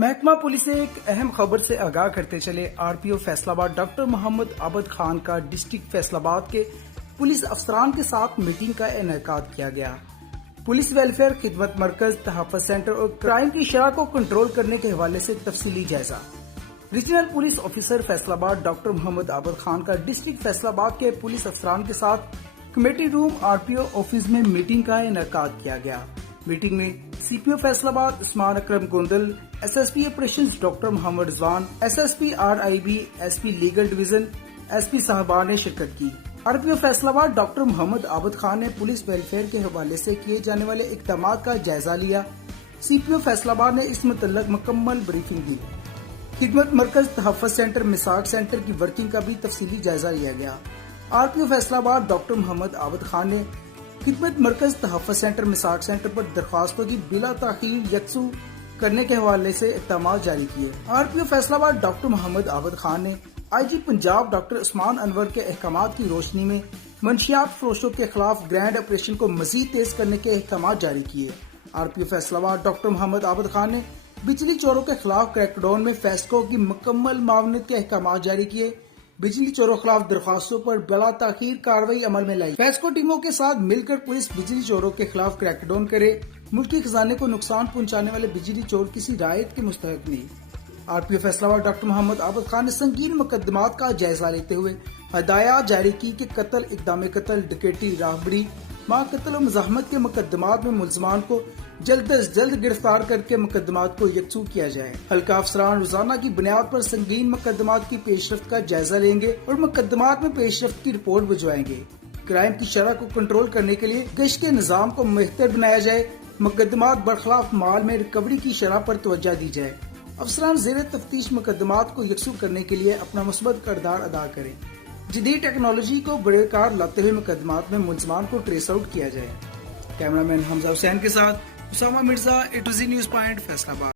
محکمہ پولیس سے ایک اہم خبر سے آگاہ کرتے چلے آر پی او فیصل آباد ڈاکٹر محمد عابد خان کا ڈسٹرکٹ فیصل آباد کے پولیس افسران کے ساتھ میٹنگ کا انعقاد کیا گیا۔ پولیس ویلفیئر خدمت مرکز، تحفظ سینٹر اور کرائم کی شرح کو کنٹرول کرنے کے حوالے سے تفصیلی جائزہ۔ ریجنل پولیس آفیسر فیصل آباد ڈاکٹر محمد عابد خان کا ڈسٹرکٹ فیصل آباد کے پولیس افسران کے ساتھ کمیٹی روم آر پی او آفس میں میٹنگ کا انعقاد کیا گیا۔ میٹنگ میں سی پی O Faisalabad Usman Akram Gondal, S S P operations doctor Muhammad Rizwan, S S P R I B, S P legal division, S P صاحبان نے شرکت کی۔ آر پی او فیصل آباد ڈاکٹر محمد عابد خان نے پولیس ویلفیئر کے حوالے سے کیے جانے والے اقدامات کا جائزہ لیا۔ سی پی او فیصل آباد نے اس متعلق مکمل بریفنگ دی۔ خدمت مرکز، تحفظ سینٹر، مساق سینٹر کی ورکنگ کا بھی تفصیلی جائزہ لیا گیا۔ آر پی او فیصل آباد ڈاکٹر محمد عابد خان نے خدمت مرکز، تحفظ سینٹر، مساق سینٹر پر درخواستوں کی بلا تاخیر یکسو کرنے کے حوالے سے اقدامات جاری کیے۔ آر پی او فیصل آباد ڈاکٹر محمد عابد خان نے آئی جی پنجاب ڈاکٹر عثمان انور کے احکامات کی روشنی میں منشیات فروشوں کے خلاف گرینڈ آپریشن کو مزید تیز کرنے کے احکامات جاری کیے۔ آر پی او فیصل آباد ڈاکٹر محمد عابد خان نے بجلی چوروں کے خلاف کریک ڈاؤن میں فیسکو کی مکمل معاونت کے احکامات جاری کیے۔ بجلی چوروں خلاف درخواستوں پر بلا تاخیر کارروائی عمل میں لائی۔ فیسکو ٹیموں کے ساتھ مل کر پولیس بجلی چوروں کے خلاف کریک ڈاؤن کرے۔ ملکی خزانے کو نقصان پہنچانے والے بجلی چور کسی رعایت کے مستحق نہیں۔ آر پی او فیصل آباد ڈاکٹر محمد عابد خان نے سنگین مقدمات کا جائزہ لیتے ہوئے ہدایات جاری کی کہ قتل، اقدام قتل، ڈکیٹی، راہبری، ماں قتل و مزاحمت کے مقدمات میں ملزمان کو جلد از جلد گرفتار کر کے مقدمات کو یکسو کیا جائے۔ حلقہ افسران روزانہ کی بنیاد پر سنگین مقدمات کی پیش رفت کا جائزہ لیں گے اور مقدمات میں پیش رفت کی رپورٹ بھجوائیں گے۔ کرائم کی شرح کو کنٹرول کرنے کے لیے گشت کے نظام کو بہتر بنایا جائے۔ مقدمات برخلاف مال میں ریکوری کی شرح پر توجہ دی جائے۔ افسران زیر تفتیش مقدمات کو یکسو کرنے کے لیے اپنا مثبت کردار ادا کریں۔ جدید ٹیکنالوجی کو بڑے کار لاتے ہوئے مقدمات میں ملزمان کو ٹریس آؤٹ کیا جائے۔ کیمرہ مین حمزہ حسین کے ساتھ Usama Mirza, A to Z news point, Faisal آباد۔